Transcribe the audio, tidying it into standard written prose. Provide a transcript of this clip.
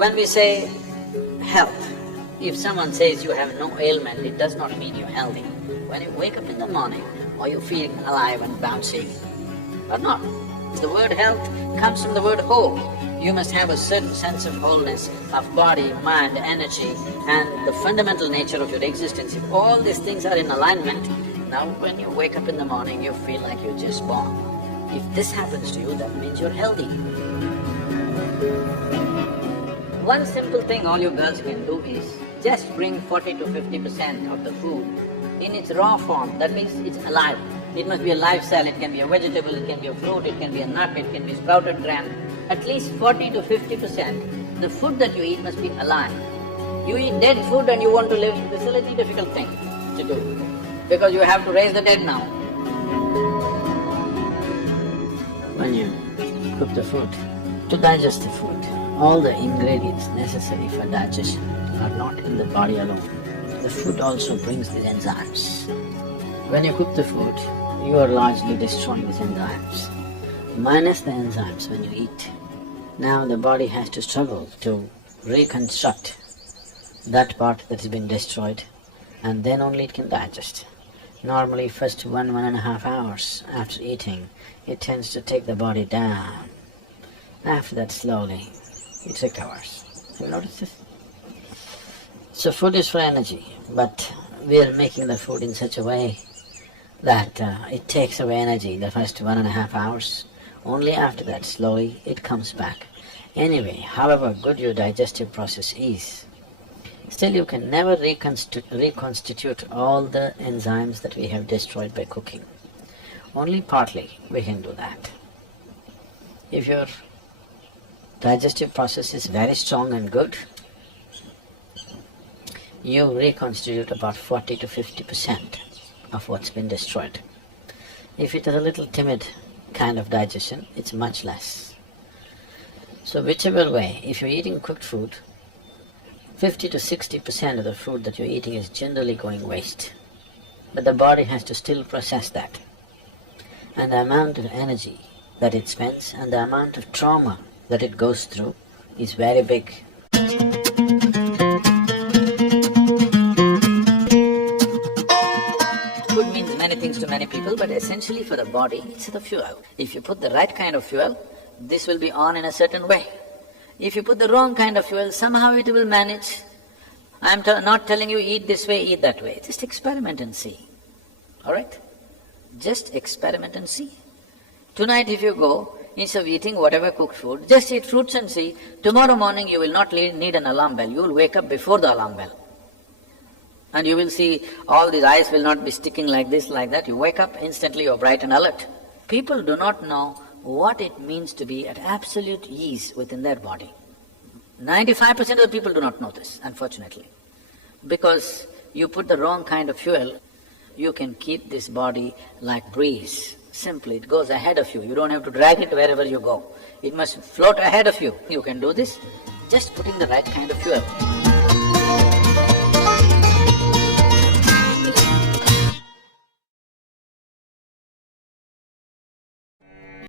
When we say health, if someone says you have no ailment, it does not mean you're healthy. When you wake up in the morning, are you feeling alive and bouncy or not? The word health comes from the word whole. You must have a certain sense of wholeness, of body, mind, energy, and the fundamental nature of your existence. If all these things are in alignment, now when you wake up in the morning, you feel like you're just born. If this happens to you, that means you're healthy. One simple thing all you girls can do is just bring 40 to 50% of the food in its raw form. That means it's alive. It must be a live cell, it can be a vegetable, it can be a fruit, it can be a nut, it can be sprouted gram. At least 40 to 50%, the food that you eat must be alive. You eat dead food and you want to live, this is a little difficult thing to do, because you have to raise the dead now. When you cook the food, to digest the food, all the ingredients necessary for digestion are not in the body alone. The food also brings these enzymes. When you cook the food, you are largely destroying these enzymes. Minus the enzymes when you eat, now the body has to struggle to reconstruct that part that has been destroyed, and then only it can digest. Normally first 1.5 hours after eating, it tends to take the body down. After that slowly, it recovers. Have you noticed this? So food is for energy, but we are making the food in such a way that it takes away energy the first 1.5 hours. Only after that, slowly, it comes back. Anyway, however good your digestive process is, still you can never reconstitute all the enzymes that we have destroyed by cooking. Only partly we can do that. If your digestive process is very strong and good, you reconstitute about 40 to 50% of what's been destroyed. If it is a little timid kind of digestion, it's much less. So whichever way, if you're eating cooked food, 50 to 60% of the food that you're eating is generally going waste. But the body has to still process that. And the amount of energy that it spends and the amount of trauma that it goes through is very big. Food means many things to many people, but essentially for the body, it's the fuel. If you put the right kind of fuel, this will be on in a certain way. If you put the wrong kind of fuel, somehow it will manage. I'm not telling you eat this way, eat that way. Just experiment and see. All right? Just experiment and see. Tonight if you go, instead of eating whatever cooked food, just eat fruits and see. Tomorrow morning you will not need an alarm bell. You will wake up before the alarm bell. And you will see all these eyes will not be sticking like this, like that. You wake up, instantly you're bright and alert. People do not know what it means to be at absolute ease within their body. 95% of the people do not know this, unfortunately. Because you put the wrong kind of fuel, you can keep this body like breeze. Simply, it goes ahead of you. You don't have to drag it wherever you go. It must float ahead of you. You can do this just putting the right kind of fuel.